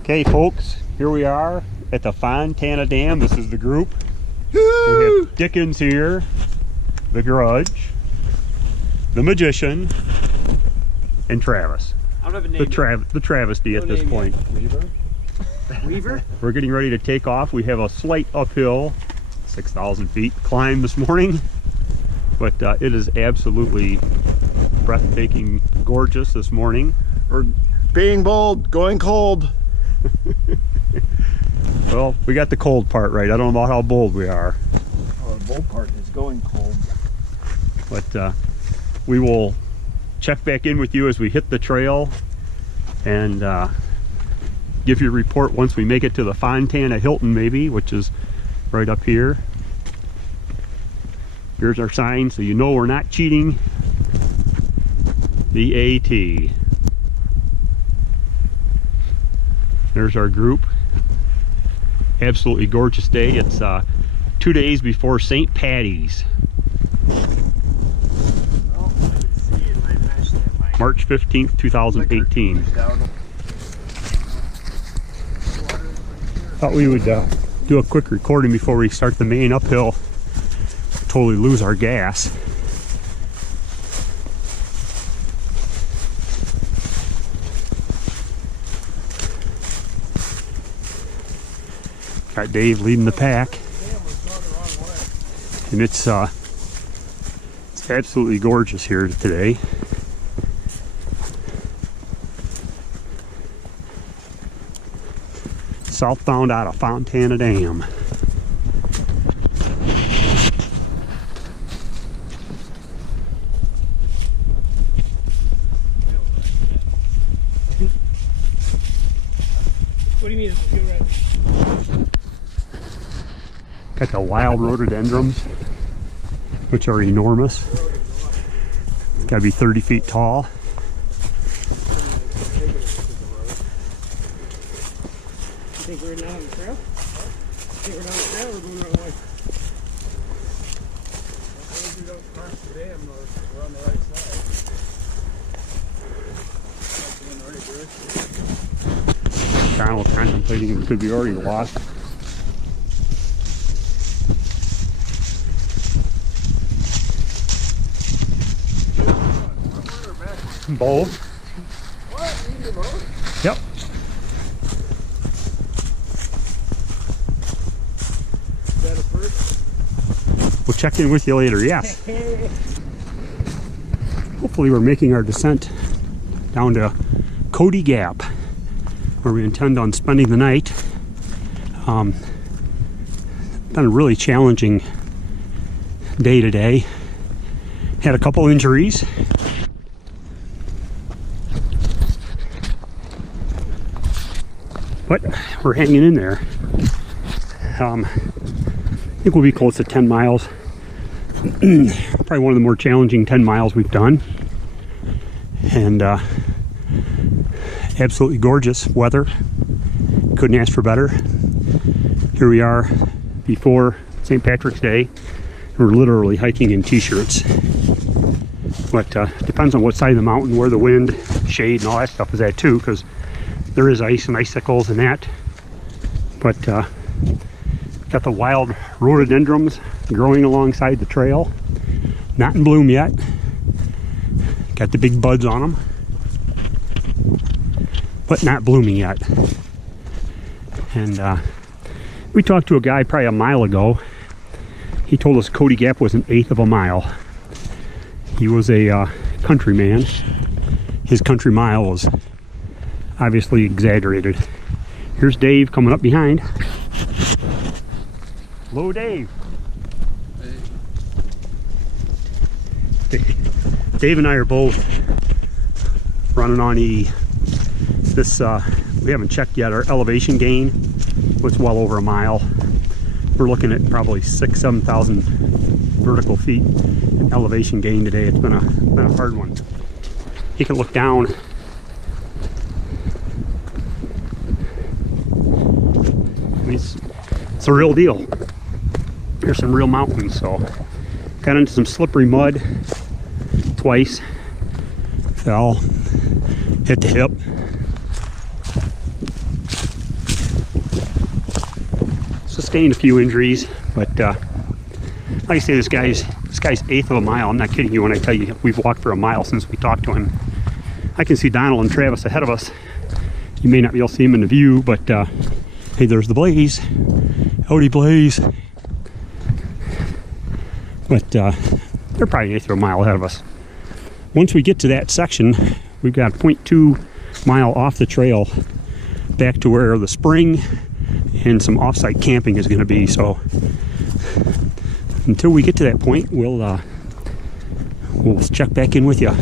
Okay, folks, here we are at the Fontana Dam. This is the group. We have Dickens here, the Grudge, the Magician, and Travis. I don't have a name. The travesty at this point. Weaver? Weaver? We're getting ready to take off. We have a slight uphill, 6,000 feet climb this morning, but it is absolutely breathtaking, gorgeous this morning. We're being bold, going cold. Well, we got the cold part right. I don't know about how bold we are. Oh, the bold part is going cold. But we will check back in with you as we hit the trail and give you a report once we make it to the Fontana Hilton, maybe, which is right up here. Here's our sign, so you know we're not cheating. The AT. There's our group. Absolutely gorgeous day. It's 2 days before St. Patty's. Well, I can see in my mesh that my March 15th, 2018. Thought we would do a quick recording before we start the main uphill. Totally lose our gas. Got Dave leading the pack, and it's absolutely gorgeous here today. Southbound out of Fontana Dam. What do you mean? Feel right? Got the wild rhododendrons, which are enormous. Gotta be 30 feet tall. You think we're not on the trail? You think we're not on the trail or we're going the wrong way? As long as we don't cross the dam, we're on the right side. Donald contemplating if we could be already lost. Both. What? You need both? Yep. Is that a first? We'll check in with you later, yes. Hopefully we're making our descent down to Cody Gap, where we intend on spending the night. Been a really challenging day today. Had a couple injuries. But we're hanging in there. I think we'll be close to 10 miles. Probably one of the more challenging 10 miles we've done. And absolutely gorgeous weather. Couldn't ask for better. Here we are before St. Patrick's Day. We're literally hiking in t-shirts. But depends on what side of the mountain, where the wind, shade, and all that stuff is at too, because there is ice and icicles and that. But got the wild rhododendrons growing alongside the trail. Not in bloom yet. Got the big buds on them, but not blooming yet. And we talked to a guy probably a mile ago. He told us Cody Gap was 1/8 of a mile. He was a country man. His country mile was obviously exaggerated. Here's Dave coming up behind. Hello, Dave. Hey. Dave and I are both running on E. This we haven't checked yet. Our elevation gain was well over a mile. We're looking at probably 6,000-7,000 vertical feet in elevation gain today. It's been a hard one. You can look down. I mean, it's a real deal. There's some real mountains. So got into some slippery mud twice. Fell, hit the hip. sustained a few injuries, but like I say, this guy's eighth of a mile. I'm not kidding you when I tell you we've walked for a mile since we talked to him. I can see Donald and Travis ahead of us. You may not be able to see him in the view, but hey, there's the Blaze. Howdy, Blaze. But they're probably an eighth of a mile ahead of us. Once we get to that section, we've got 0.2 mile off the trail back to where the spring and some off-site camping is going to be. So until we get to that point, we'll check back in with you.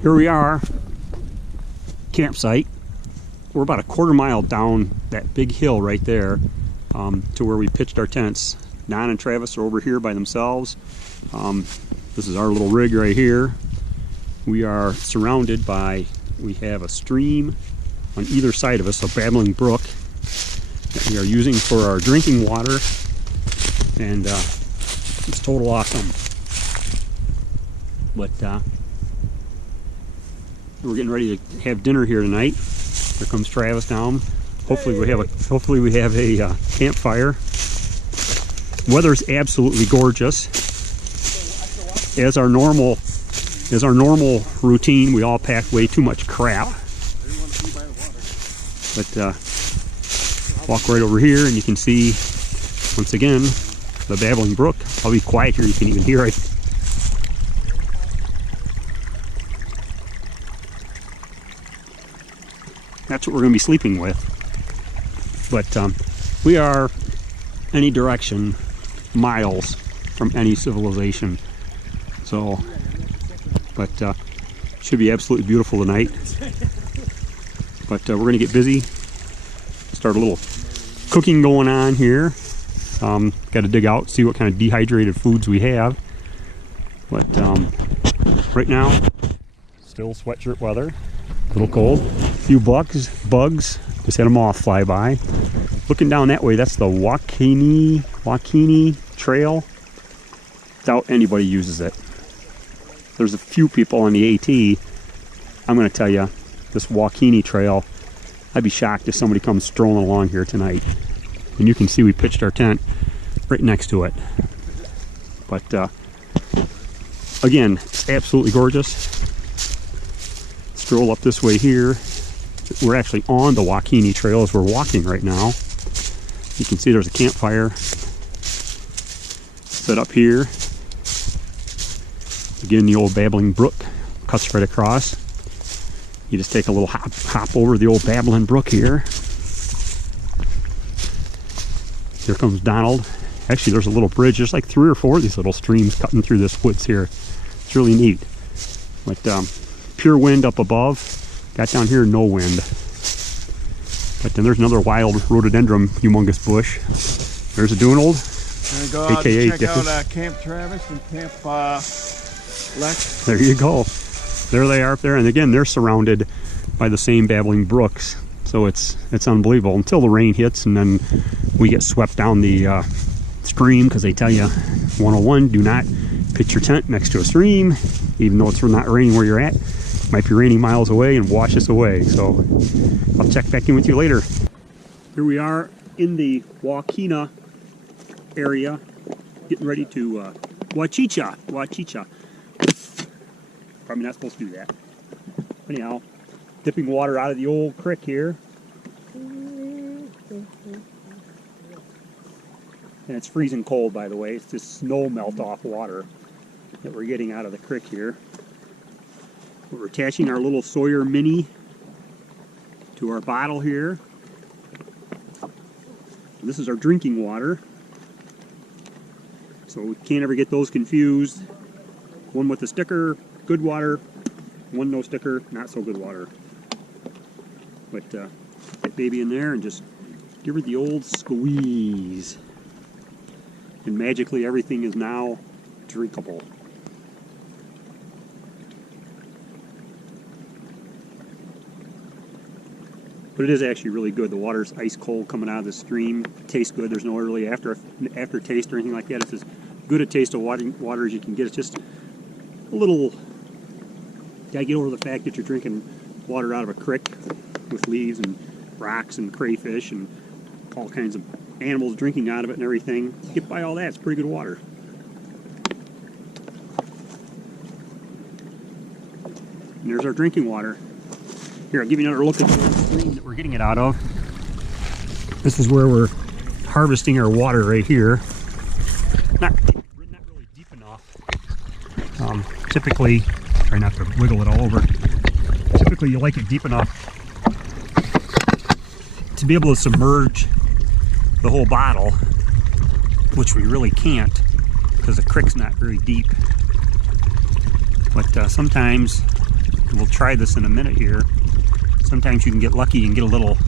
Here we are, campsite. We're about a quarter mile down that big hill right there to where we pitched our tents. Don and Travis are over here by themselves. This is our little rig right here. We are surrounded by, we have a stream on either side of us, a babbling brook that we are using for our drinking water, and it's total awesome. But we're getting ready to have dinner here tonight. Here comes Travis down. Hopefully we have a campfire. Weather's absolutely gorgeous. As our normal routine, we all pack way too much crap. But walk right over here and you can see, once again, the babbling brook. I'll be quiet here, you can even hear it. That's what we're going to be sleeping with. But we are any direction miles from any civilization. So, but should be absolutely beautiful tonight. But we're going to get busy. Start a little cooking going on here. Got to dig out, see what kind of dehydrated foods we have. But right now, still sweatshirt weather. A little cold. A few bugs. Just had a moth fly by. Looking down that way, that's the Wakini Trail. Doubt anybody uses it. There's a few people on the AT. I'm going to tell you, this Wakini Trail, I'd be shocked if somebody comes strolling along here tonight. And you can see we pitched our tent right next to it. But again, it's absolutely gorgeous. Stroll up this way here. We're actually on the Wakini Trail as we're walking right now. You can see there's a campfire set up here. Again, the old babbling brook cuts right across. You just take a little hop over the old babbling brook here. Here comes Donald. Actually, there's a little bridge. There's like 3 or 4 of these little streams cutting through this woods here. It's really neat. But pure wind up above. Got down here, no wind. But then there's another wild rhododendron humongous bush. There's a Donald, Go aka out and check out Camp Travis and Camp Lex. There you go. There they are up there, and again, they're surrounded by the same babbling brooks. So it's unbelievable until the rain hits, and then we get swept down the stream, because they tell you 101, do not pitch your tent next to a stream, even though it's not raining where you're at. It might be raining miles away and wash us away. So I'll check back in with you later. Here we are in the Wakina area, getting ready to Wachicha. Probably not supposed to do that. Anyhow, dipping water out of the old creek here. And it's freezing cold, by the way. It's just snow melt off water that we're getting out of the creek here. We're attaching our little Sawyer Mini to our bottle here. And this is our drinking water. So we can't ever get those confused. One with the sticker, good water. One no sticker, not so good water. But get that baby in there and just give her the old squeeze. And magically everything is now drinkable. But it is actually really good. The water's ice cold coming out of the stream. It tastes good. There's no early aftertaste or anything like that. It's as good a taste of water as you can get. It's just a little... You gotta get over the fact that you're drinking water out of a creek with leaves and rocks and crayfish and all kinds of animals drinking out of it and everything. Get by all that, it's pretty good water. And there's our drinking water. Here, I'll give you another look at the stream that we're getting it out of. This is where we're harvesting our water right here. Not really deep enough. Typically, try not to wiggle it all over. Typically, you like it deep enough to be able to submerge the whole bottle, which we really can't because the creek's not very deep. But sometimes, we'll try this in a minute here, sometimes you can get lucky and get a little,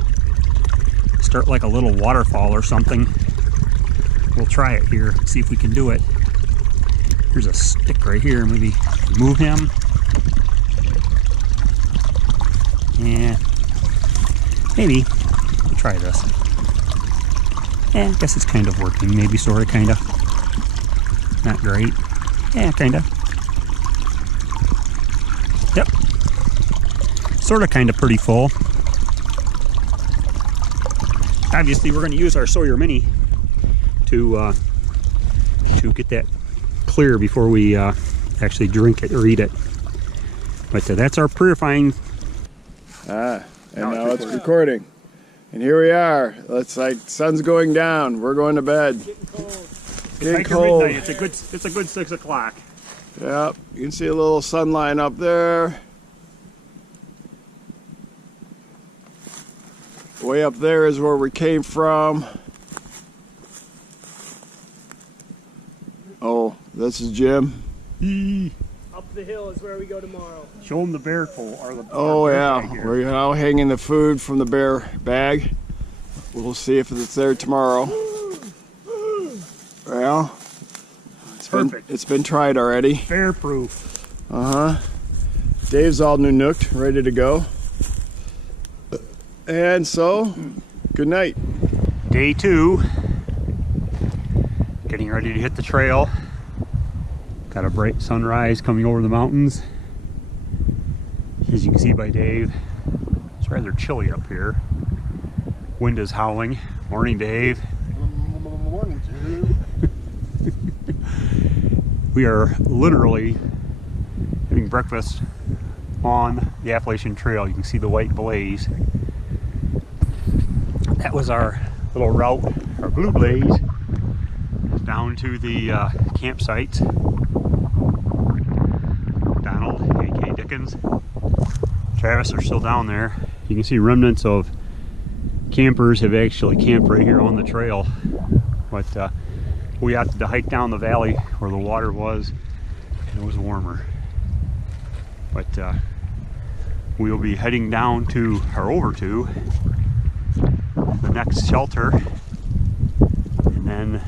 start like a little waterfall or something. We'll try it here, see if we can do it. Here's a stick right here, maybe move him. Yeah, maybe. We'll try this. Yeah, I guess it's kind of working, maybe, sort of, kind of. Not great. Yeah, kind of. Yep. Sort of, kind of pretty full. Obviously, we're going to use our Sawyer Mini to get that clear before we actually drink it or eat it. But that's our purifying. And now it's recording. And here we are. It's like sun's going down. We're going to bed. Getting cold. Getting cold. It's a good 6 o'clock. Yep. You can see a little sunline up there. Way up there is where we came from. Oh, this is Jim. Up the hill is where we go tomorrow. Show them the bear pole or the. Oh yeah, we're now hanging the food from the bear bag. We'll see if it's there tomorrow. Well, it's been tried already. Bear proof. Dave's all nooked, ready to go. And so, good night. Day 2. Getting ready to hit the trail. Got a bright sunrise coming over the mountains. As you can see by Dave, it's rather chilly up here. Wind is howling. Morning, Dave. Morning, Dave. We are literally having breakfast on the Appalachian Trail. You can see the white blaze. That was our little route, our blue blaze, down to the campsite. Donald, aka Dickens, Travis are still down there. You can see remnants of campers have actually camped right here on the trail. But we opted to hike down the valley where the water was, and it was warmer. But we will be heading down to, or over to, the next shelter, and then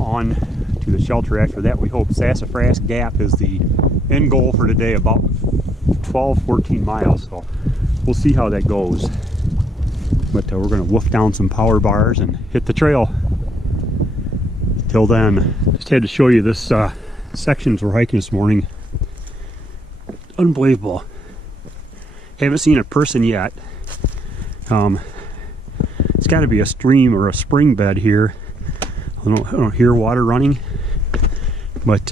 on to the shelter after that. We hope Sassafras Gap is the end goal for today, about 12-14 miles, so we'll see how that goes. But we're going to woof down some power bars and hit the trail. Till then, just had to show you this sections we're hiking this morning. Unbelievable. Haven't seen a person yet. It's got to be a stream or a spring bed here. I don't hear water running, but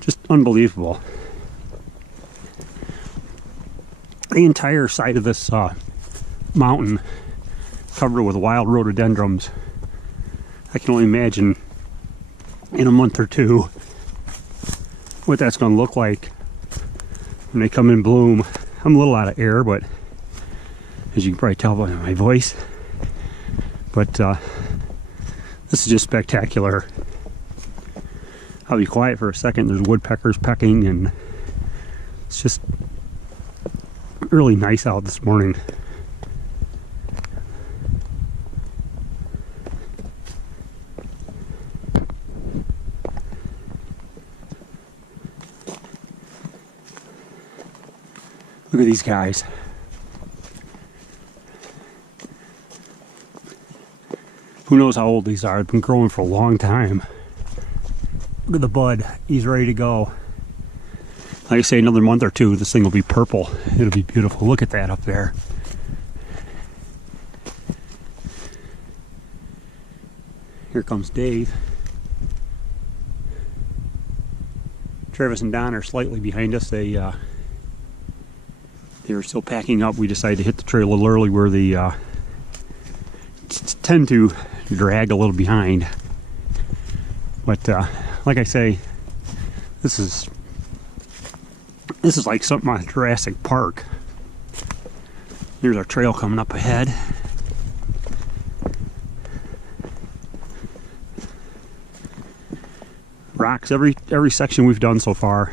just unbelievable. The entire side of this mountain covered with wild rhododendrons. I can only imagine in a month or two what that's going to look like when they come in bloom. I'm a little out of air, but as you can probably tell by my voice, but this is just spectacular. I'll be quiet for a second. There's woodpeckers pecking, and it's just really nice out this morning. Look at these guys. Who knows how old these are? They've been growing for a long time. Look at the bud. He's ready to go. Like I say, another month or two, this thing will be purple. It'll be beautiful. Look at that up there. Here comes Dave. Travis and Don are slightly behind us. They were still packing up. We decided to hit the trail a little early where they tend to drag a little behind. But like I say, this is like something out of Jurassic Park. Here's our trail coming up ahead. Rocks every section we've done so far,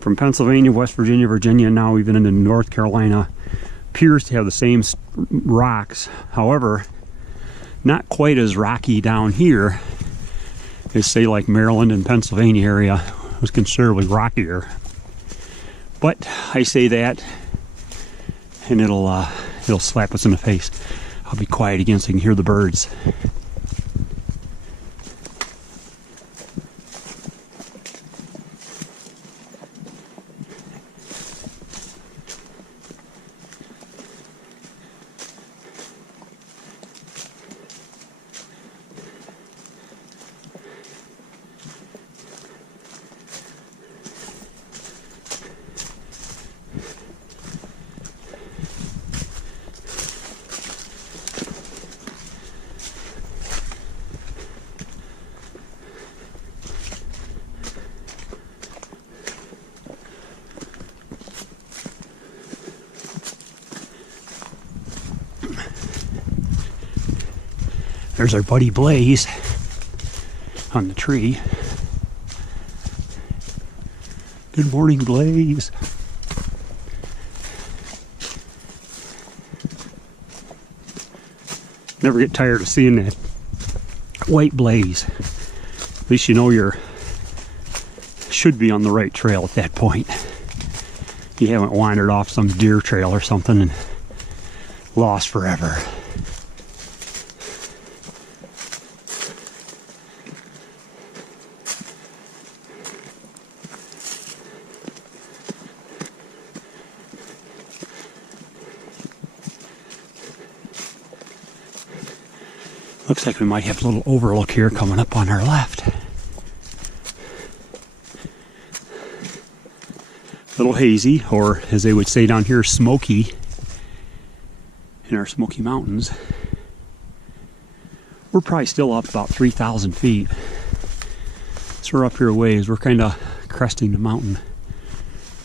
from Pennsylvania, West Virginia, Virginia, and now even into North Carolina, appears to have the same rocks. However, not quite as rocky down here as, say, like Maryland and Pennsylvania area was considerably rockier. But I say that, and it'll slap us in the face. I'll be quiet again so you can hear the birds. There's our buddy Blaze on the tree. Good morning, Blaze. Never get tired of seeing that white blaze. At least you know you're should be on the right trail at that point. You haven't wandered off some deer trail or something and lost forever. Looks like we might have a little overlook here coming up on our left. A little hazy, or as they would say down here, smoky in our Smoky Mountains. We're probably still up about 3,000 feet. So we're up here a ways. We're kind of cresting the mountain.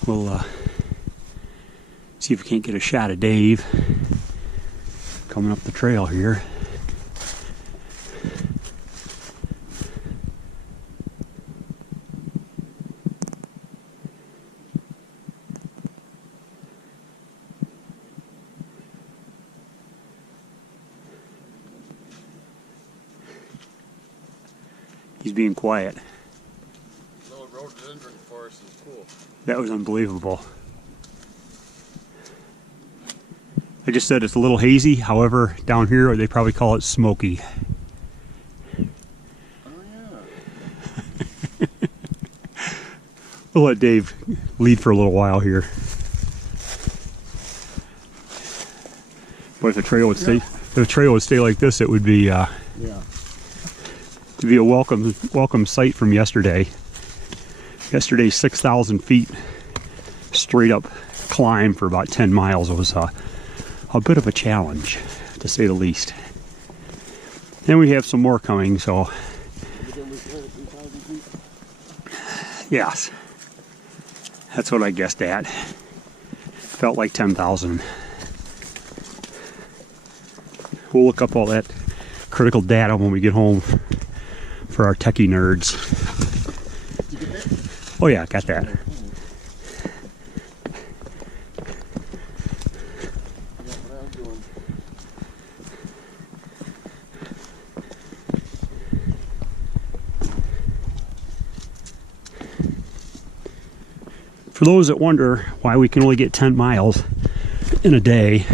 We'll see if we can't get a shot of Dave coming up the trail here. He's being quiet. Little rhododendron forest is cool. That was unbelievable. I just said it's a little hazy. However, down here they probably call it smoky. Oh yeah. We'll let Dave lead for a little while here. But if the trail would stay, if the trail would stay like this, it would be to be a welcome sight from yesterday. Yesterday's 6,000 feet straight up climb for about 10 miles was a bit of a challenge, to say the least. And we have some more coming, so yes, that's what I guessed at. Felt like 10,000. We'll look up all that critical data when we get home for our techie nerds. Oh yeah, got that. For those that wonder why we can only get 10 miles in a day,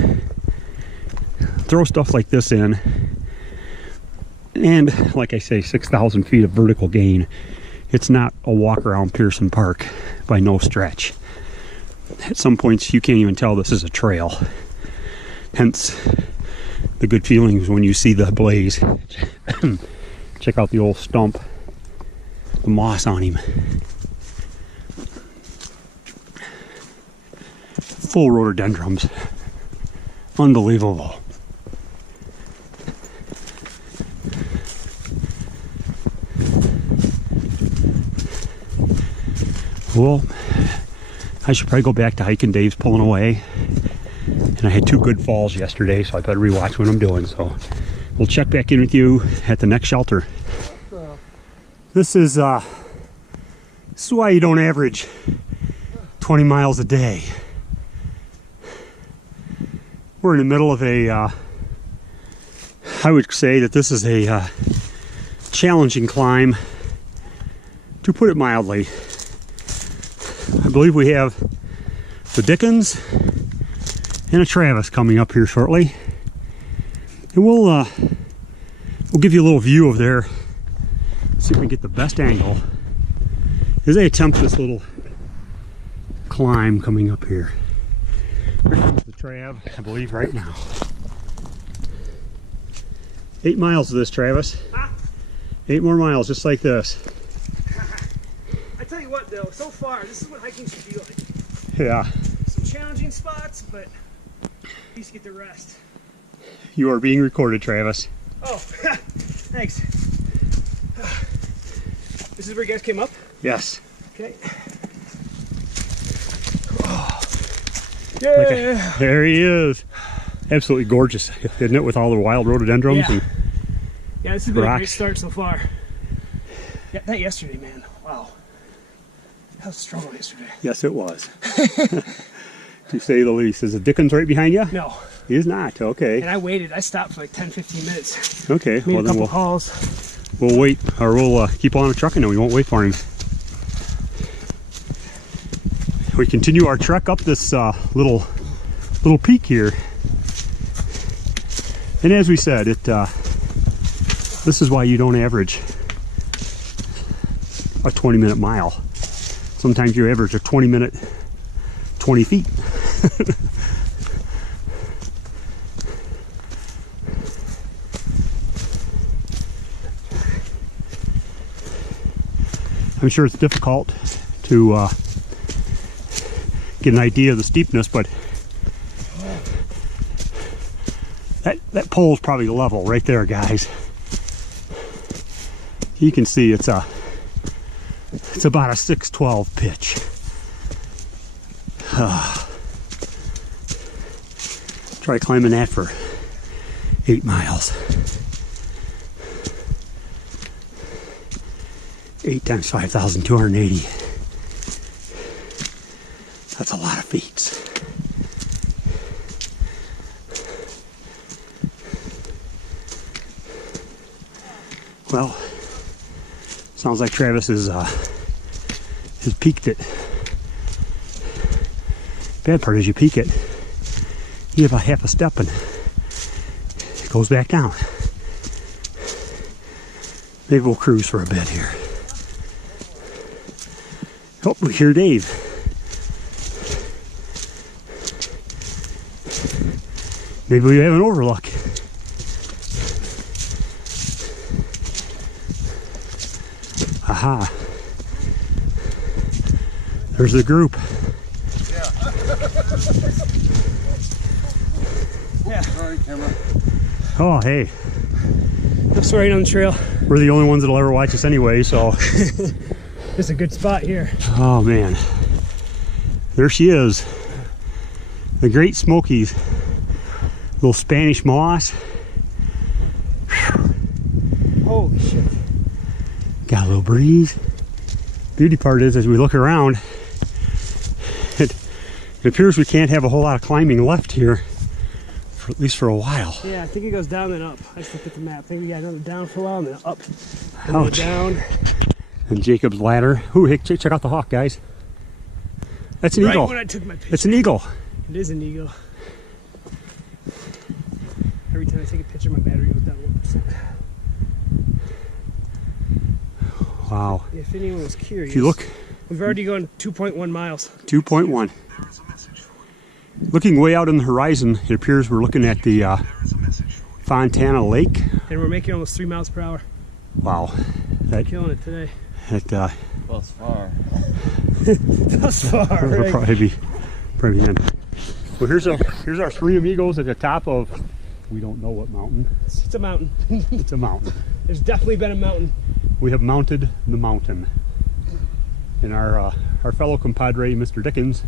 throw stuff like this in, and like I say, 6,000 feet of vertical gain. It's not a walk around Pearson Park by no stretch. At some points you can't even tell this is a trail. Hence the good feelings when you see the blaze. Check out the old stump, the moss on him. Full rhododendrons. Unbelievable. Well, I should probably go back to hiking. Dave's pulling away. And I had 2 good falls yesterday, so I better rewatch what I'm doing. So we'll check back in with you at the next shelter. This is why you don't average 20 miles a day. We're in the middle of I would say that this is a challenging climb, to put it mildly. I believe we have the Dickens and a Travis coming up here shortly, and we'll give you a little view of there. See if we can get the best angle as they attempt this little climb coming up here. Here comes the Trav, I believe, right now. 8 miles of this, Travis. 8 more miles, just like this. I tell you what, though, so far, this is what hiking should be like. Yeah. Some challenging spots, but at least get the rest. You are being recorded, Travis. Oh, thanks. This is where you guys came up? Yes. Okay. Oh. Yeah. There he is. Absolutely gorgeous, isn't it, with all the wild rhododendrons? Yeah. And Yeah, this has been a rocks. great start so far. Yeah, that yesterday, man. Wow. That was a struggle yesterday. Yes, it was. To say the least. Is the Dickens right behind you? No. He is not. Okay. And I waited. I stopped for like 10-15 minutes. Okay. Made Well, a then couple calls. we'll wait, or we'll keep on trucking, and we won't wait for him. We continue our trek up this little peak here, and as we said, this is why you don't average a 20-minute mile. Sometimes you average a 20-minute 20 feet. I'm sure it's difficult to get an idea of the steepness, but that pole is probably level right there, guys. You can see it's about a 612 pitch. Try climbing that for 8 miles. 8 times 5,280. That's a lot of feet. Well, sounds like Travis has peaked it. Bad part is you peak it, you have a half a step and it goes back down. Maybe we'll cruise for a bit here. Oh, we hear Dave. Maybe we have an overlook. Aha. There's the group. Yeah. Sorry, camera. Oh, hey. I'm sorry on the trail. We're the only ones that'll ever watch us anyway, so. It's a good spot here. Oh, man. There she is. The Great Smokies. Little Spanish moss. Holy shit. Got a little breeze. Beauty part is, as we look around, it appears we can't have a whole lot of climbing left here, for at least for a while. Yeah, I think it goes down and up. I just looked at the map. I think we got another down for a while and then up. And then Ouch. down. And Jacob's ladder. Ooh, hey, check out the hawk, guys. That's an Right eagle. when I took my picture. It's an eagle. It is an eagle. Every time I take a picture, my battery goes down 1%. Wow. If anyone was curious, If you look, we've already gone 2.1 miles. 2.1. Looking way out on the horizon, it appears we're looking at the Fontana Lake. And we're making almost 3 miles per hour. Wow. That, Killing it today. that Thus far. Thus far, will right? probably be the end. Well, here's our three amigos at the top of, we don't know what mountain. It's a mountain. It's a mountain. There's definitely been a mountain. We have mounted the mountain. And our fellow compadre, Mr. Dickens,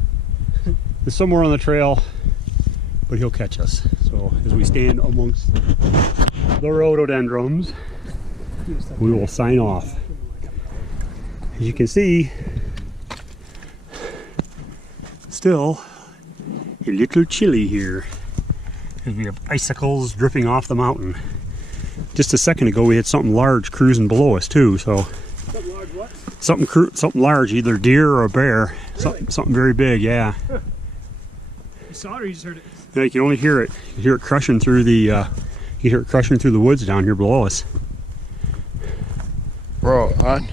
is somewhere on the trail, but he'll catch us. So as we stand amongst the rhododendrons, we will sign off. As you can see, still a little chilly here, as we have icicles dripping off the mountain. Just a second ago we had something large cruising below us too, so Something large what? something large, either deer or a bear. Really? Something very big, yeah. You saw it or you just heard it? Yeah, you can only hear it. You hear it crushing through the woods down here below us. Bro, on.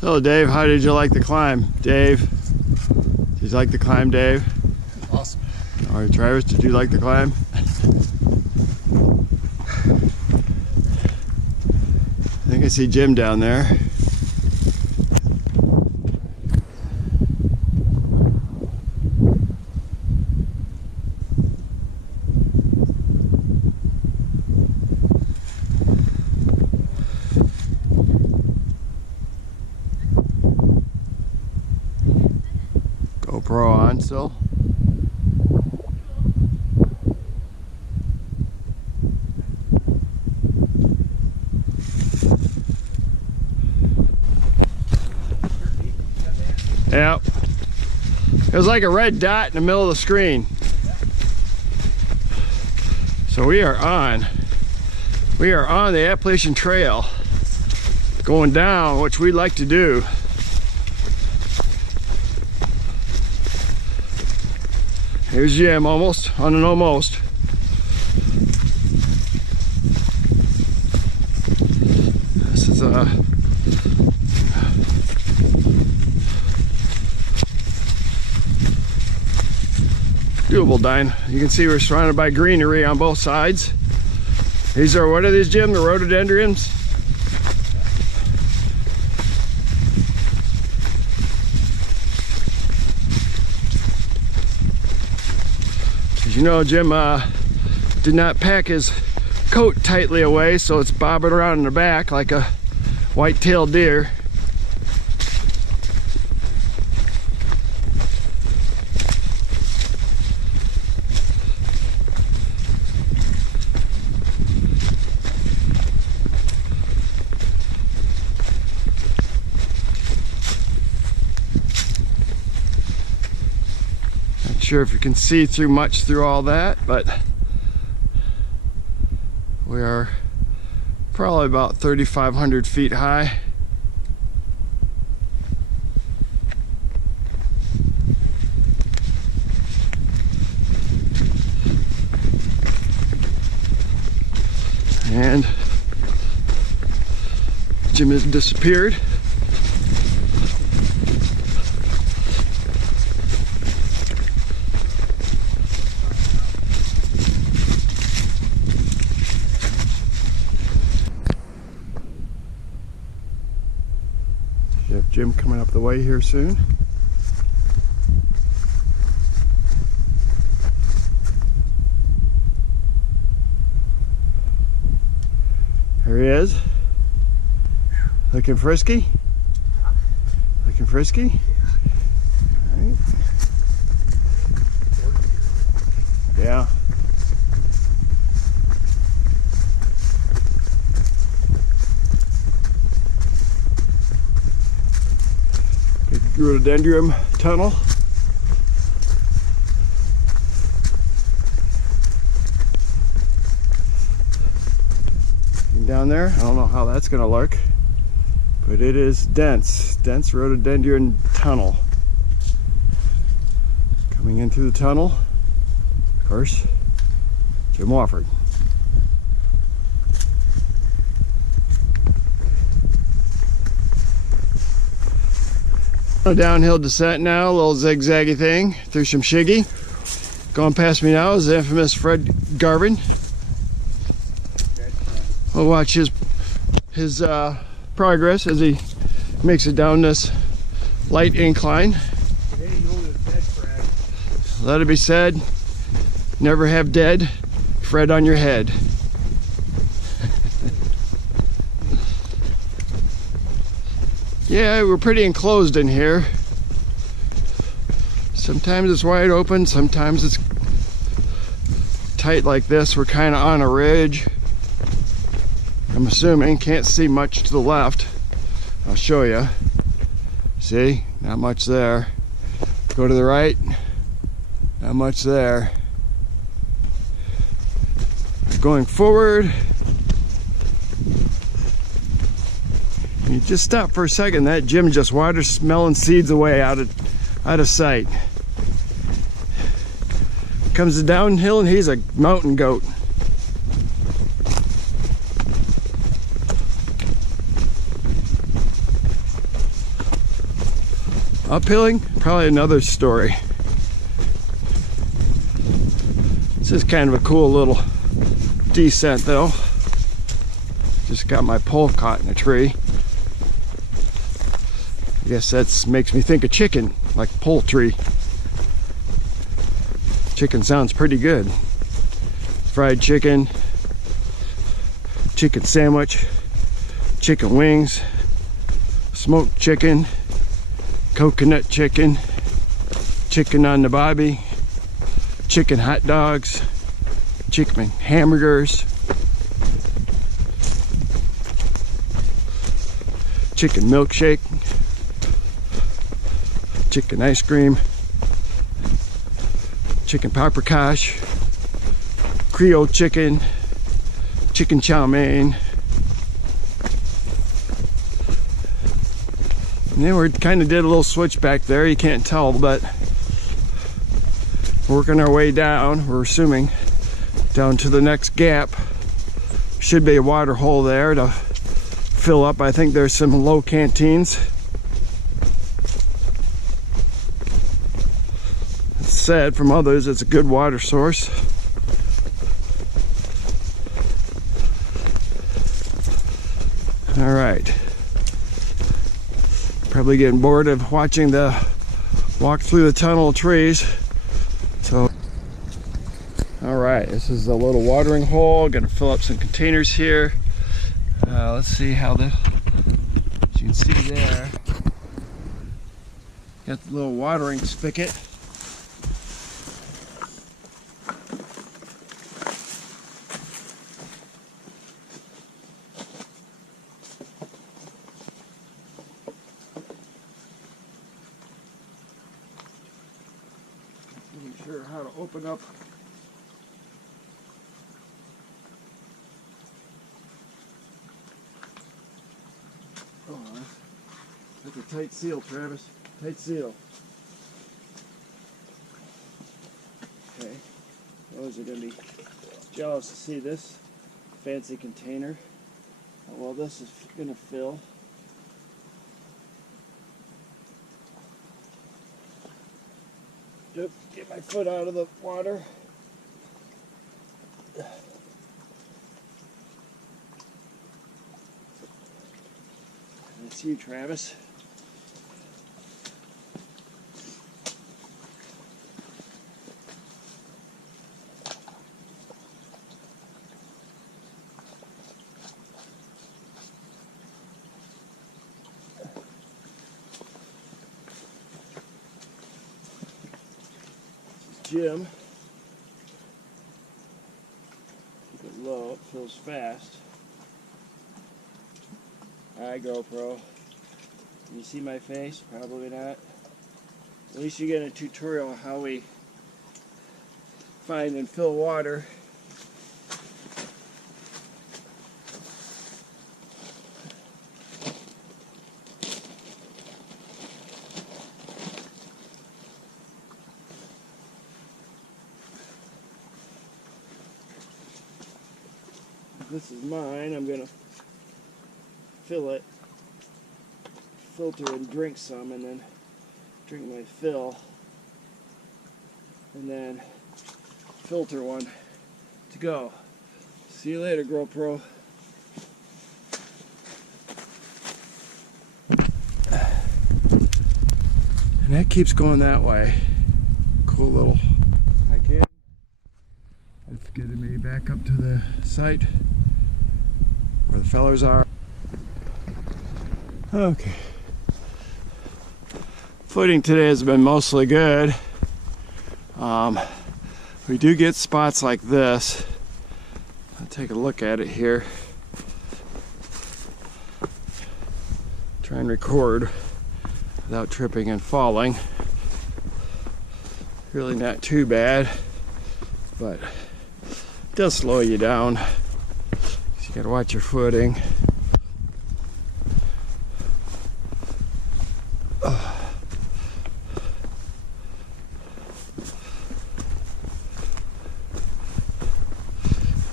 So Dave, how did you like the climb? Dave, did you like the climb, Dave? Awesome. All right, Travis, did you like the climb? I think I see Jim down there. GoPro on still. Yep. It was like a red dot in the middle of the screen. So we are on the Appalachian Trail, going down, which we like to do. Here's Jim, almost on an almost. This is doable, Dine. You can see we're surrounded by greenery on both sides. These are, what are these, Jim? The rhododendrons? As you know, Jim did not pack his coat tightly away, so it's bobbing around in the back like a white-tailed deer. Sure if you can see through much through all that, but we are probably about 3,500 feet high. And Jim has disappeared. Jim coming up the way here soon. There he is. Looking frisky? Looking frisky? All right. Yeah. rhododendron tunnel. And down there, I don't know how that's gonna look, but it is dense rhododendron tunnel. Coming into the tunnel, of course, Jim Wofford. A downhill descent now, a little zigzaggy thing through some shiggy. Going past me now is the infamous Fred Garvin. We'll watch his progress as he makes it down this light incline. Let it be said, never have dead Fred on your head. Yeah, we're pretty enclosed in here. Sometimes it's wide open, sometimes it's tight like this. We're kind of on a ridge. I'm assuming, can't see much to the left. I'll show you. See, not much there. Go to the right, not much there. Going forward, you just stop for a second. That Jim just water-smelling seeds away out of sight. Comes the downhill and he's a mountain goat. Uphilling, probably another story. This is kind of a cool little descent though. Just got my pole caught in a tree. I guess that makes me think of chicken, like poultry. Chicken sounds pretty good. Fried chicken, chicken sandwich, chicken wings, smoked chicken, coconut chicken, chicken on the bobby, chicken hot dogs, chicken hamburgers, chicken milkshake, chicken ice cream, chicken paprikash, Creole chicken, chicken chow mein. And then we kind of did a little switch back there. You can't tell, but working our way down, we're assuming, down to the next gap. Should be a water hole there to fill up. I think there's some low canteens. It's said from others it's a good water source. All right. Probably getting bored of watching the walk through the tunnel of trees. So, all right, this is a little watering hole. Gonna fill up some containers here. Let's see how as you can see there, got the little watering spigot. Not sure how to open up. Oh, that's a tight seal, Travis. Tight seal. Okay. Those are going to be jealous to see this fancy container. Well, this is going to fill. Yep, get my foot out of the water. That's you, Travis. Jim. Keep it low, it fills fast. Alright, GoPro. Can you see my face? Probably not. At least you get a tutorial on how we find and fill water. This is mine. I'm gonna fill it, filter and drink some, and then drink my fill, and then filter one to go. See you later, GoPro. And that keeps going that way. Cool little hike in. It's getting me back up to the site where the fellers are. Okay. Footing today has been mostly good. We do get spots like this. I'll take a look at it here. Try and record without tripping and falling. Really not too bad, but it does slow you down. So you gotta watch your footing.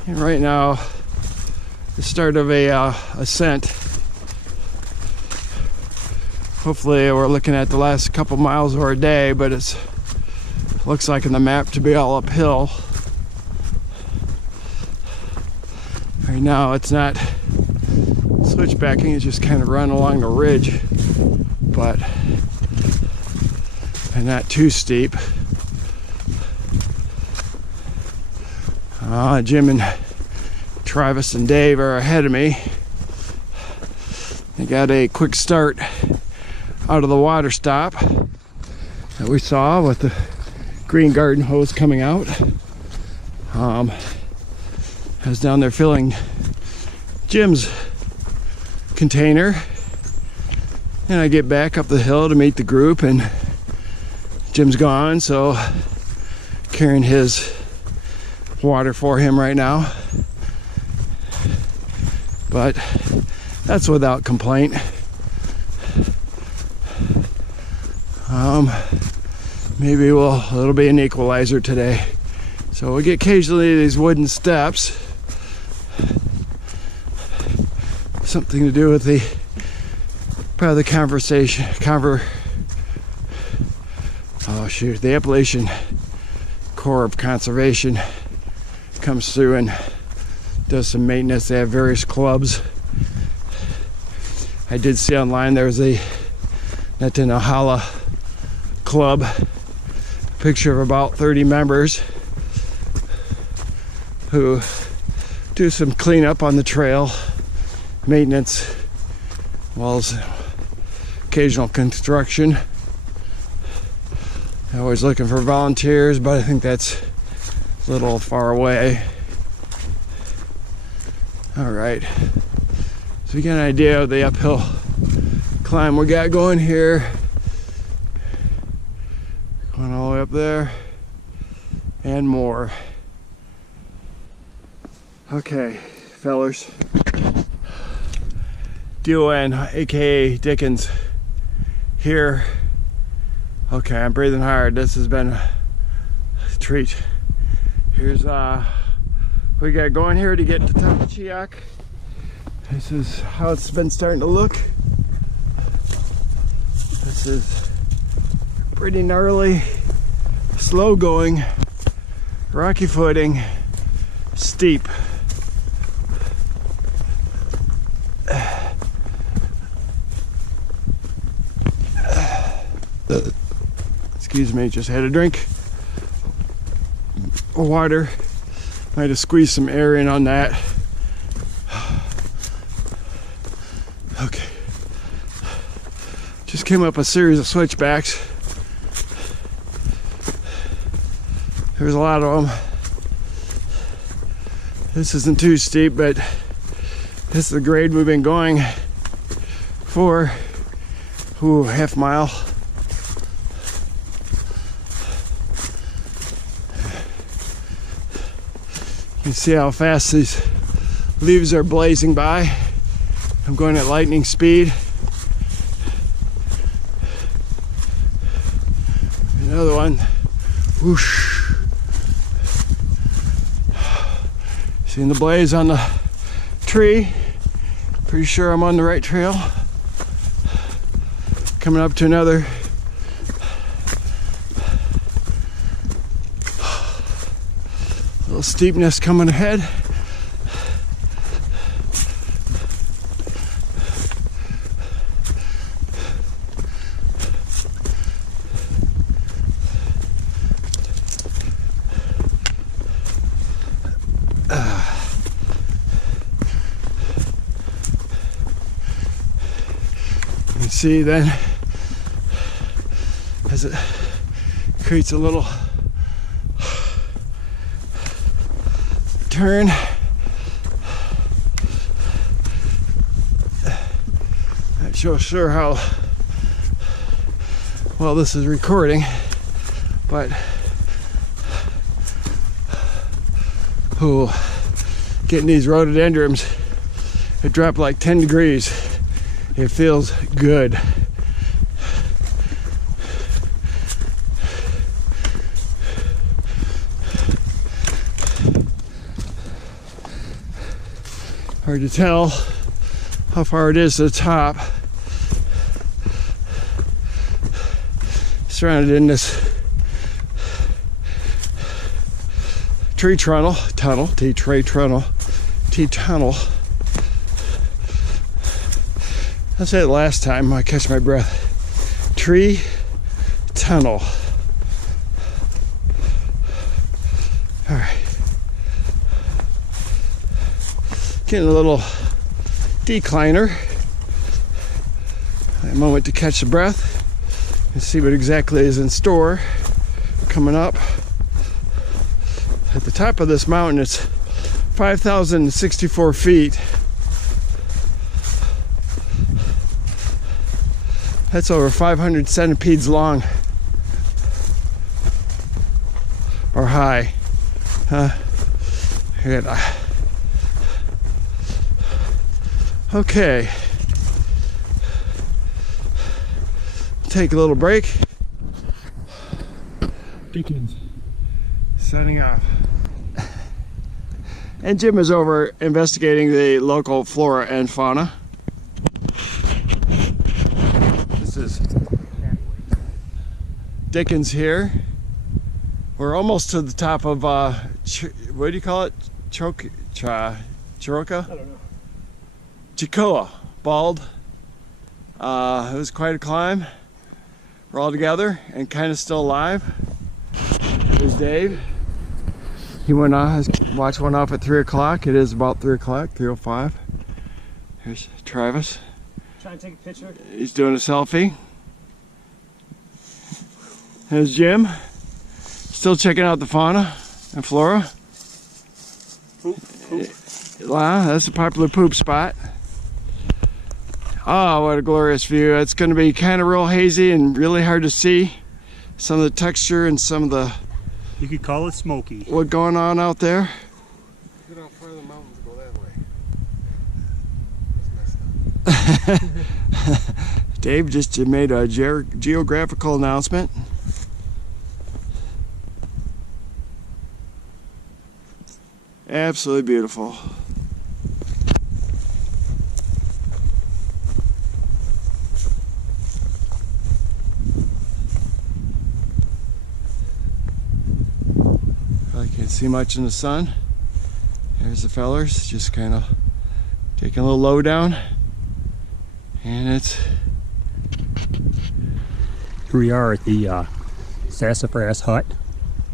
And right now, the start of a ascent. Hopefully we're looking at the last couple miles of our day, but it looks like in the map to be all uphill. Right now it's not switchbacking, it's just kind of run along the ridge, but and not too steep. Jim and Travis and Dave are ahead of me. They got a quick start out of the water stop that we saw with the green garden hose coming out. I was down there filling Jim's container, and I get back up the hill to meet the group, and Jim's gone, so carrying his water for him right now, but that's without complaint. Maybe it'll be an equalizer today. So we get occasionally these wooden steps, something to do with the the Appalachian Corps of Conservation comes through and does some maintenance. They have various clubs. I did see online there was a Netanahala club, picture of about 30 members who do some cleanup on the trail, maintenance, as well as occasional construction. They're always looking for volunteers, but I think that's a little far away. All right, so we get an idea of the uphill climb we got going here. Going all the way up there and more. Okay, fellers. DON, aka Dickens, here. Okay, I'm breathing hard. This has been a treat. Here's we got going here to get to top of Chiak. This is how it's been starting to look. This is pretty gnarly, slow going, rocky footing, steep. Excuse me, just had a drink of water. Might have squeezed some air in on that. Okay. Just came up a series of switchbacks. There's a lot of them. This isn't too steep, but this is the grade we've been going for half mile. You see how fast these leaves are blazing by. I'm going at lightning speed. Another one. Whoosh. Seeing the blaze on the tree. Pretty sure I'm on the right trail. Coming up to another little steepness coming ahead. You see then, as it creates a little turn, not sure how well this is recording, but getting these rhododendrons, it dropped like 10 degrees. It feels good. Hard to tell how far it is to the top. Surrounded in this tree tunnel. I said it last time, I catch my breath. Tree tunnel. All right. Getting a little decliner. A moment to catch the breath and see what exactly is in store coming up. At the top of this mountain, it's 5,064 feet. That's over 500 centipedes long or high. Okay. Take a little break. Dickens. Setting off. And Jim is over investigating the local flora and fauna. This is Dickens here. We're almost to the top of, what do you call it? Choroka? I don't know. Chicoa, bald. It was quite a climb. We're all together and kind of still alive. There's Dave. He went off, his watch went off at 3 o'clock. It is about 3 o'clock, 3:05. Here's Travis. Trying to take a picture. He's doing a selfie. There's Jim. Still checking out the fauna and flora. Poop. Wow, that's a popular poop spot. Oh, what a glorious view. It's going to be kind of real hazy and really hard to see some of the texture and some of the... You could call it smoky. What going on out there? Look at how far the mountains go that way. That's messed up. Dave just made a geographical announcement. Absolutely beautiful. I can't see much in the sun. There's the fellers just kind of taking a little low down, and it's Here we are at the Sassafras Hut.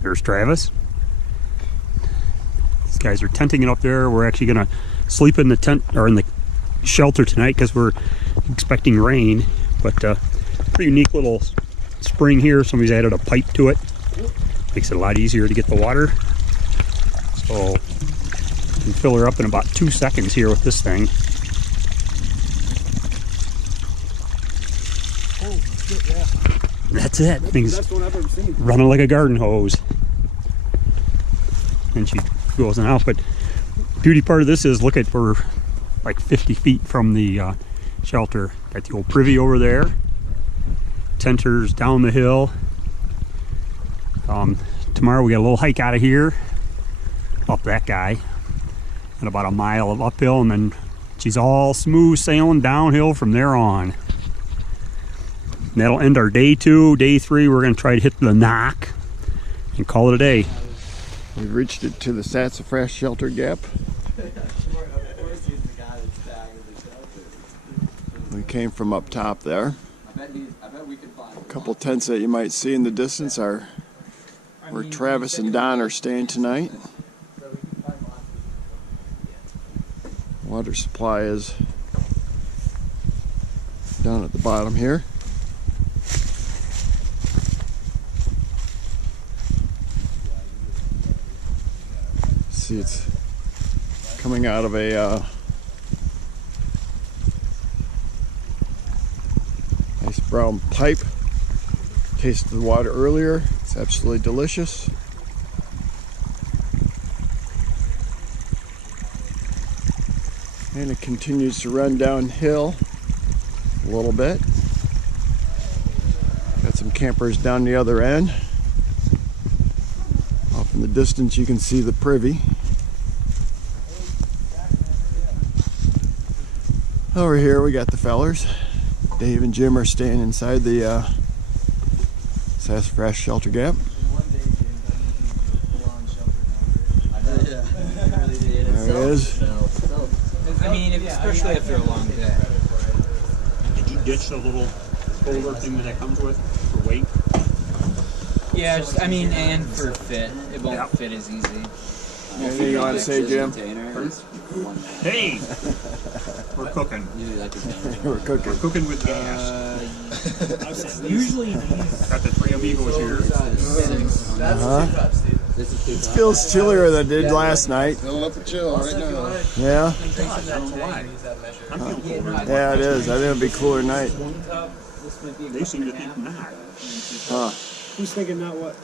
There's Travis. These guys are tenting it up there. We're actually gonna sleep in the tent or in the shelter tonight because we're expecting rain. But pretty unique little spring here. Somebody's added a pipe to it. Makes it a lot easier to get the water. So you can fill her up in about 2 seconds here with this thing. Oh, shit, yeah. That's it. Thing's That's the one I've ever seen. running like a garden hose. And she goes out. But beauty part of this is, look at, we're like 50 feet from the shelter. Got the old privy over there. Tenters down the hill. Tomorrow we got a little hike out of here, up that guy, and about a mile of uphill, and then she's all smooth sailing downhill from there on. And that'll end our day 2. Day 3, we're going to try to hit the knock and call it a day. We've reached it to the Sassafras Shelter Gap. We came from up top there. A couple tents that you might see in the distance are where Travis and Don are staying tonight. Water supply is down at the bottom here. See, it's coming out of a nice brown pipe. Tasted the water earlier. It's absolutely delicious. And it continues to run downhill a little bit. Got some campers down the other end. Off in the distance you can see the privy. Over here we got the fellers. Dave and Jim are staying inside the Sassafras Shelter Gap. There it is. I mean, especially after a long day. Did you ditch the little folder thing that comes with for weight? Yeah, just, I mean, and for fit. It won't fit as easy. Anything you want to say, Jim? Hey! We're cooking. We're cooking. We're cooking with gas. Usually these. Got the 3 amigos here. It feels chillier than it did last night. Filling up the chill right now. Yeah? I'm feeling colder. Yeah, it is. I think it'll be cooler tonight. They seem to think not. Huh. Who's thinking not what?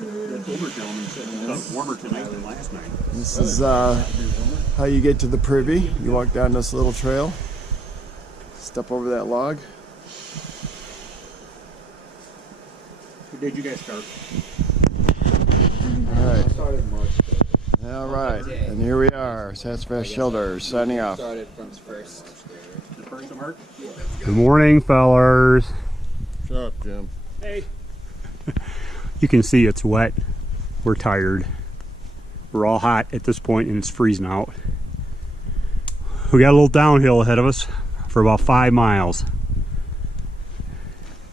That older gentleman said it's warmer tonight than last night. This is how you get to the privy. You walk down this little trail, step over that log. Who did you guys start? All right, and here we are, Sassafras Shelter, signing off. Started from first. The first of March? Good morning, fellers. Shut up, Jim. Hey. You can see it's wet. We're tired. We're all hot at this point and it's freezing out. We got a little downhill ahead of us for about 5 miles.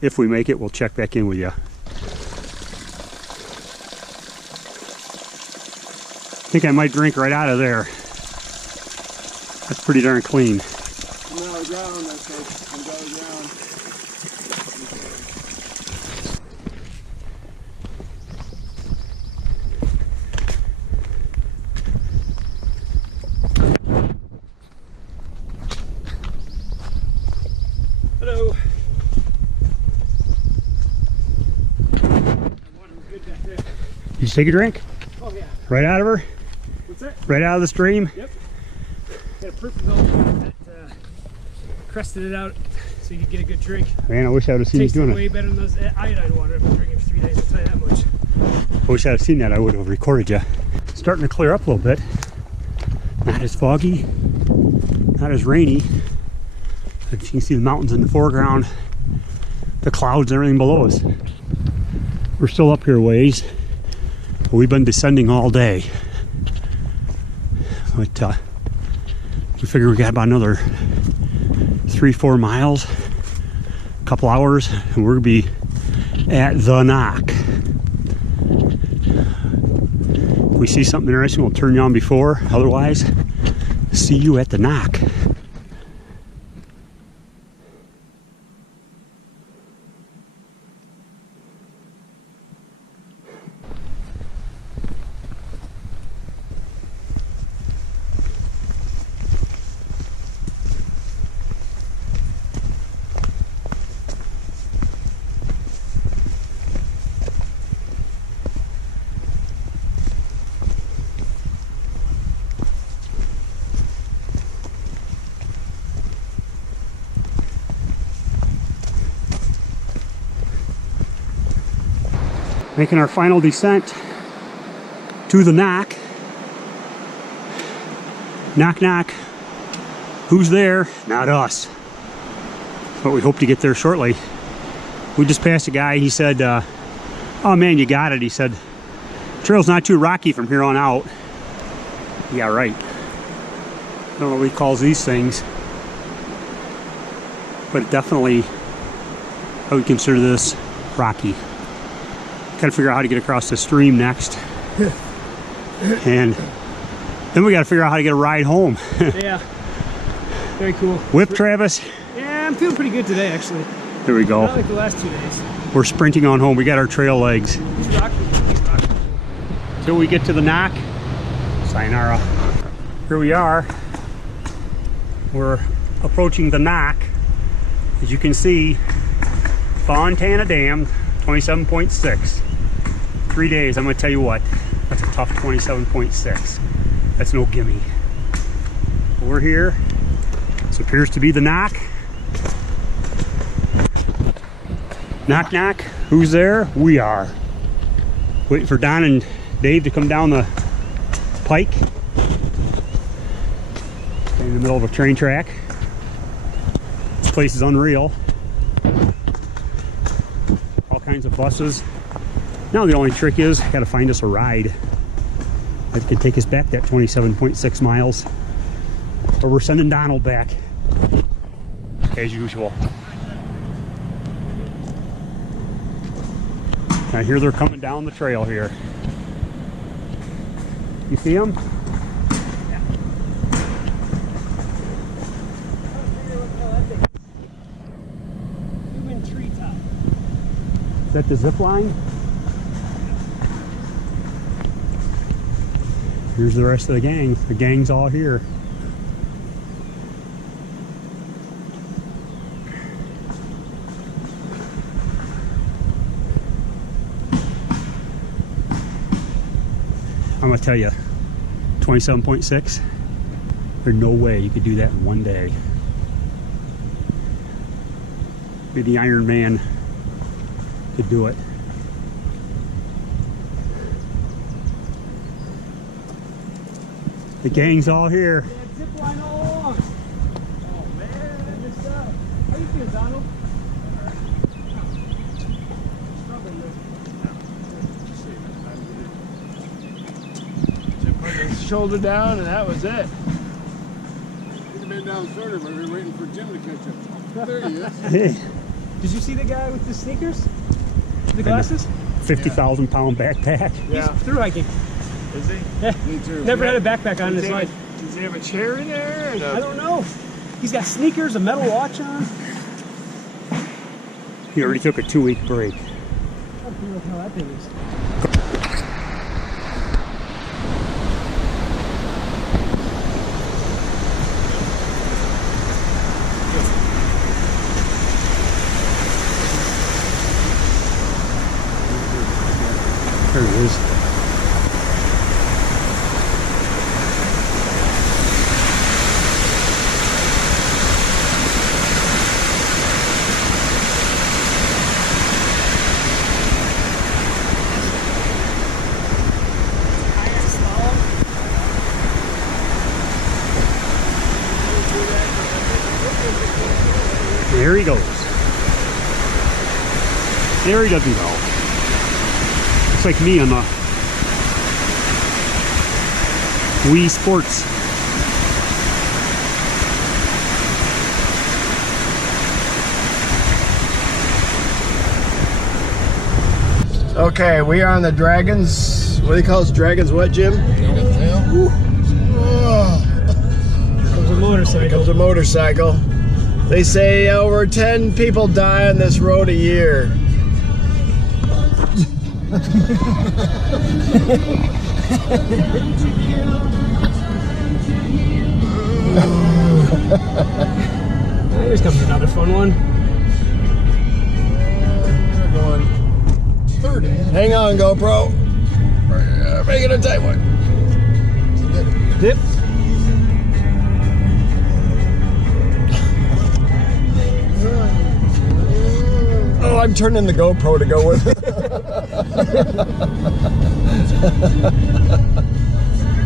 If we make it, we'll check back in with you. I think I might drink right out of there. That's pretty darn clean. No ground, I think. I'm going down. Hello. Did you take a drink? Oh yeah. Right out of her? What's that? Right out of the stream? Yep. Got a proof that crested it out so you could get a good drink. Man, I wish I would have seen you Tasted doing way it. better than those iodine water I've been drinking for 3 days, I'll tell you that much. I wish I had seen that. I would have recorded you. It's starting to clear up a little bit. Not as foggy, not as rainy. You can see the mountains in the foreground, the clouds and everything below us. We're still up here a ways, but we've been descending all day. But we figure we got about another 3-4 miles, a couple hours, and we're gonna be at the knock. If we see something interesting, we'll turn you on before. Otherwise, see you at the knock. Making our final descent to the knock. Knock, knock. Who's there? Not us. But we hope to get there shortly. We just passed a guy. He said, oh man, you got it. He said, trail's not too rocky from here on out. Yeah, right. I don't know what he calls these things, but definitely I would consider this rocky. Gotta figure out how to get across the stream next. And then we gotta figure out how to get a ride home. Yeah. Very cool. Whip, Travis? Yeah, I'm feeling pretty good today, actually. There we go. Not like the last 2 days. We're sprinting on home. We got our trail legs. He's rocking. He's rocking. Till we get to the knock. Sayonara. Here we are. We're approaching the knock. As you can see, Fontana Dam, 27.6. 3 days, I'm gonna tell you what, that's a tough 27.6. That's no gimme. We're here. This appears to be the knock. Knock, knock. Who's there? We are. Waiting for Don and Dave to come down the pike. In the middle of a train track. This place is unreal. All kinds of buses. Now the only trick is, gotta find us a ride that can take us back that 27.6 miles. Or we're sending Donald back, as usual. I hear they're coming down the trail here. You see them? Human treetop. Is that the zip line? Here's the rest of the gang. The gang's all here. I'm gonna tell you, 27.6, there's no way you could do that in 1 day. Maybe the Iron Man could do it. The gang's all here. Yeah, zip line all along. Oh man, I missed out. How you feeling, Donald? Put his shoulder down, and that was it. He'd have been down sooner, but we were waiting for Jim to catch up. There he is. Hey, Did you see the guy with the sneakers? The glasses? 50,000 pound backpack. Yeah. He's through hiking. Is he? Yeah. Me too. Never had a backpack on Does his he, life. does he have a chair in there? Or no? I don't know. He's got sneakers, a metal watch on. He already took a 2-week break. I don't know how that thing is. There it is. There he goes. There he doesn't go. Looks like me on the Wii Sports. Okay, we are on the Dragons. What do you call this? Dragons what, Jim? Comes a motorcycle. Comes a motorcycle. They say over 10 people die on this road a year. Here's comes another fun one. We're going 30. Hang on, GoPro. Make it a tight one. Dip. Oh, I'm turning the GoPro to go with it.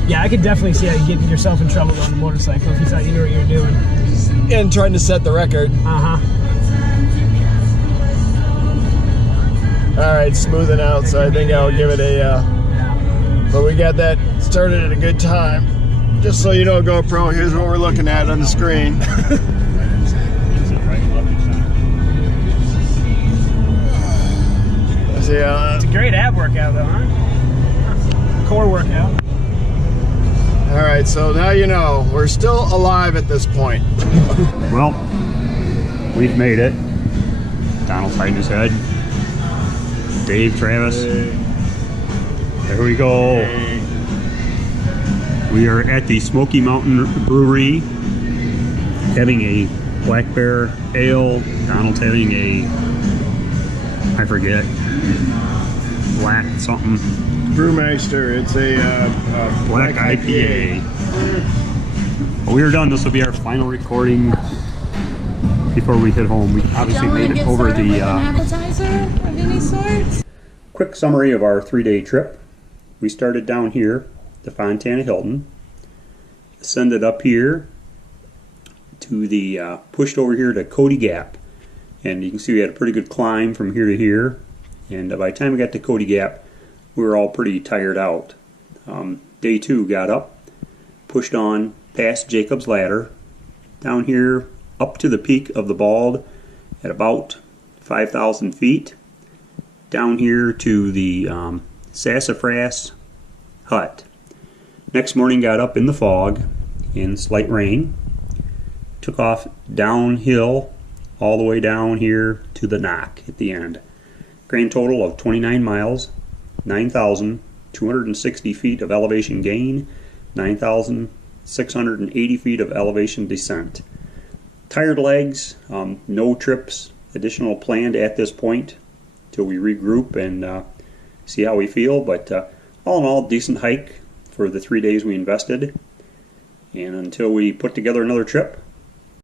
Yeah, I could definitely see how you getting yourself in trouble on a motorcycle if you thought you knew what you were doing. And trying to set the record. Uh-huh. Alright, smoothing out, so I think I'll give it a, Yeah. but we got that started at a good time. Just so you know, GoPro, here's what we're looking at on the screen. See, It's a great ab workout though, huh? Core workout. alright, so now you know, we're still alive at this point. Well, we've made it. Donald's hiding his head. Dave, Travis. There we go. We are at the Smoky Mountain Brewery having a Black Bear Ale. Donald's having a, I forget, black something. Brewmeister, it's a Black IPA. Well, we are done. This will be our final recording before we hit home. We obviously made it over the appetizer of any sort. quick summary of our 3-day trip. We started down here, the Fontana Hilton, ascended up here to the pushed over here to Cody Gap, and you can see we had a pretty good climb from here to here. And by the time we got to Cody Gap, we were all pretty tired out. Day 2, got up, pushed on past Jacob's Ladder, down here up to the peak of the Bald at about 5,000 feet, down here to the Sassafras Hut. Next morning, got up in the fog in slight rain, took off downhill all the way down here to the Knock at the end. Grand total of 29 miles, 9,260 feet of elevation gain, 9,680 feet of elevation descent. Tired legs, no trips additional planned at this point till we regroup and see how we feel, but all in all, decent hike for the 3 days we invested. And until we put together another trip,